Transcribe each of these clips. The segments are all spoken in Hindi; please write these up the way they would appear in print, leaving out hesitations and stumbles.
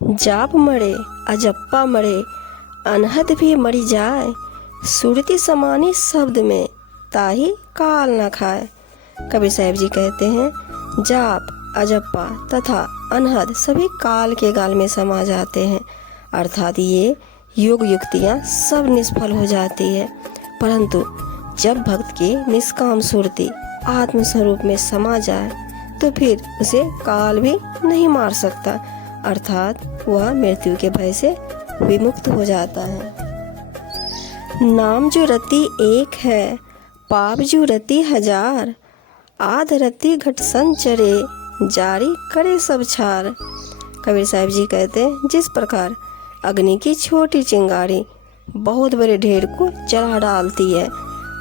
जाप मरे अजप्पा मरे, अनहद भी मरी जाए। सुरती समानी शब्द में, ताही काल न खाए। कबीर साहब जी कहते हैं जाप, अजप्पा तथा अनहद सभी काल के गाल में समा जाते हैं, अर्थात ये योग युक्तियाँ सब निष्फल हो जाती है। परंतु जब भक्त की निष्काम सुरती आत्म स्वरूप में समा जाए तो फिर उसे काल भी नहीं मार सकता, अर्थात वह मृत्यु के भय से विमुक्त हो जाता है। नाम जो रति एक है, पाप जो रति हजार। आध रति घट संचरे, जारी करे सब छार। कबीर साहब जी कहते हैं जिस प्रकार अग्नि की छोटी चिंगारी बहुत बड़े ढेर को जला डालती है,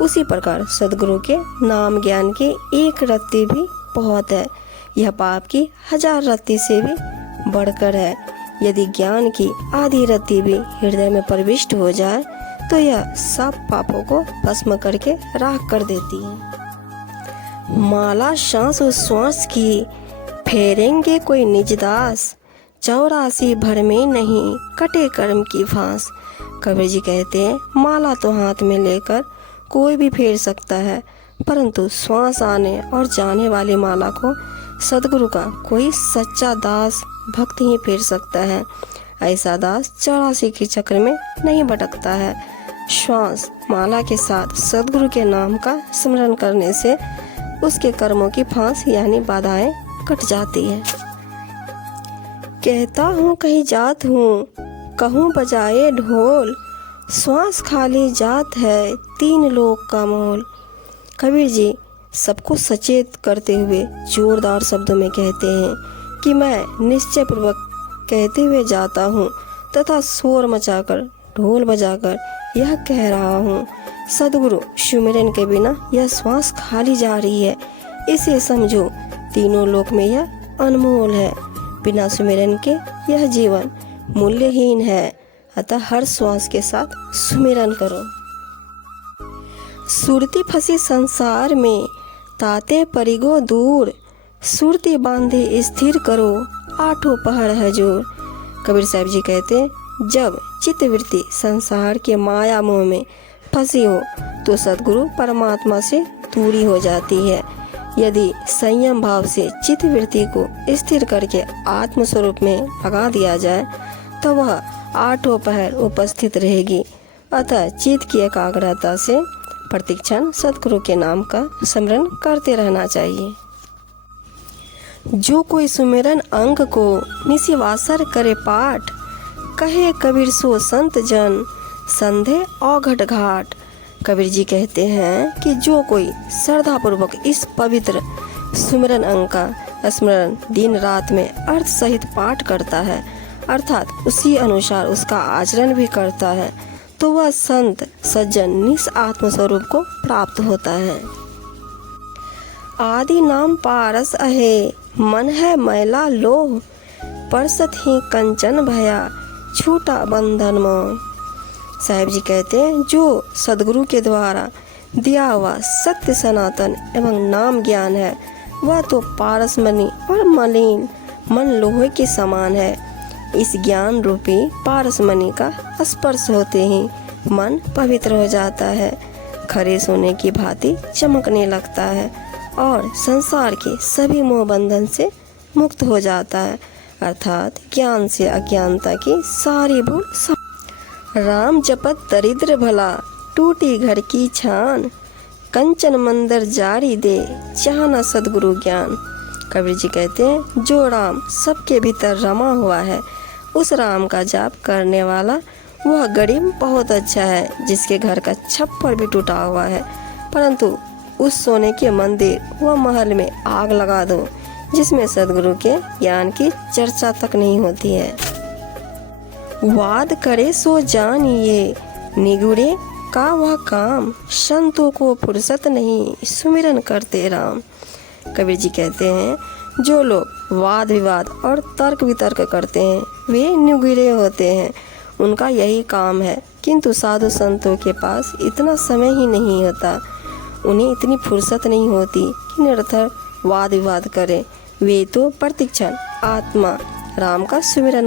उसी प्रकार सद्गुरु के नाम ज्ञान की एक रत्ती भी बहुत है। यह पाप की 1000 रत्ती से भी बढ़कर है। यदि ज्ञान की आधी रत्ती भी हृदय में प्रविष्ट हो जाए तो यह सब पापों को भस्म करके राख कर देती है। माला सांस श्वास की, फेरेंगे कोई निज दास। 84 भर में नहीं, कटे कर्म की फांस। कबीर जी कहते हैं माला तो हाथ में लेकर कोई भी फेर सकता है, परंतु श्वास आने और जाने वाली माला को सद्गुरु का कोई सच्चा दास भक्त ही फेर सकता है। ऐसा दास 84 के चक्र में नहीं भटकता है। श्वास माला के साथ सद्गुरु के नाम का स्मरण करने से उसके कर्मों की फांस यानी बाधाएं कट जाती है। कहता हूँ कहीं जात हूँ, कहूँ बजाए ढोल। श्वास खाली जात है, 3 लोक का मोल। कबीर जी सबको सचेत करते हुए जोरदार शब्दों में कहते हैं कि मैं निश्चय पूर्वक कहते हुए जाता हूँ तथा शोर मचाकर ढोल बजाकर यह कह रहा हूँ, सद्गुरु सुमिरन के बिना यह श्वास खाली जा रही है। इसे समझो, तीनों लोक में यह अनमोल है। बिना सुमिरन के यह जीवन मूल्यहीन है, अतः हर श्वास के साथ सुमिरन करो। सुरती फंसी संसार में, ताते परिगो दूर। सुरती बांधे स्थिर करो, 8 पहर हजूर। कबीर साहब जी कहते हैं जब चित्तवृत्ति संसार के माया मोह में फंसी हो तो सद्गुरु परमात्मा से दूरी हो जाती है। यदि संयम भाव से चित्तवृत्ति को स्थिर करके आत्म स्वरूप में लगा दिया जाए तो वह 8 पहर उपस्थित रहेगी। अतः चित्त की एकाग्रता से प्रतिक्षण सद्गुरु के नाम का स्मरण करते रहना चाहिए। जो कोई सुमिरन अंग को निशिवासर करे पाठ, कहे कबीर सो संत जन, संधे औघट घाट। कबीर जी कहते हैं कि जो कोई श्रद्धा पूर्वक इस पवित्र सुमिरन अंग का स्मरण दिन रात में अर्थ सहित पाठ करता है, अर्थात उसी अनुसार उसका आचरण भी करता है, तो वह संत सज्जन निस आत्म स्वरूप को प्राप्त होता है। आदि नाम पारस अहे, मन है मैला लोह। परसत ही कंचन भया, छूटा बंधन मोह। साहिब जी कहते हैं जो सद्गुरु के द्वारा दिया हुआ सत्य सनातन एवं नाम ज्ञान है वह तो पारस मणि और मलिन मन लोहे के समान है। इस ज्ञान रूपी पारस मणि का स्पर्श होते ही मन पवित्र हो जाता है, खरे सोने की भांति चमकने लगता है और संसार के सभी मोह बंधन से मुक्त हो जाता है, अर्थात ज्ञान से अज्ञानता की सारी भूल। राम जपत दरिद्र भला, टूटी घर की छान। कंचन मंदिर जारी दे, चाहना सद्गुरु ज्ञान। कबीर जी कहते हैं जो राम सबके भीतर रमा हुआ है उस राम का जाप करने वाला वह गरीब बहुत अच्छा है जिसके घर का छप्पर भी टूटा हुआ है, परंतु उस सोने के मंदिर व महल में आग लगा दो जिसमें सद्गुरु के ज्ञान की चर्चा तक नहीं होती है। वाद करे सो जानिए, निगुड़े का वह काम। संतों को फुर्सत नहीं, सुमिरन करते राम। कबीर जी कहते हैं जो लोग वाद विवाद और तर्क वितर्क करते हैं वे निगुड़े होते हैं, उनका यही काम है, किंतु साधु संतों के पास इतना समय ही नहीं होता, उन्हें इतनी फुर्सत नहीं होती कि निरर्थक वाद विवाद करें। वे तो प्रतिक्षण आत्मा राम का सुमिरन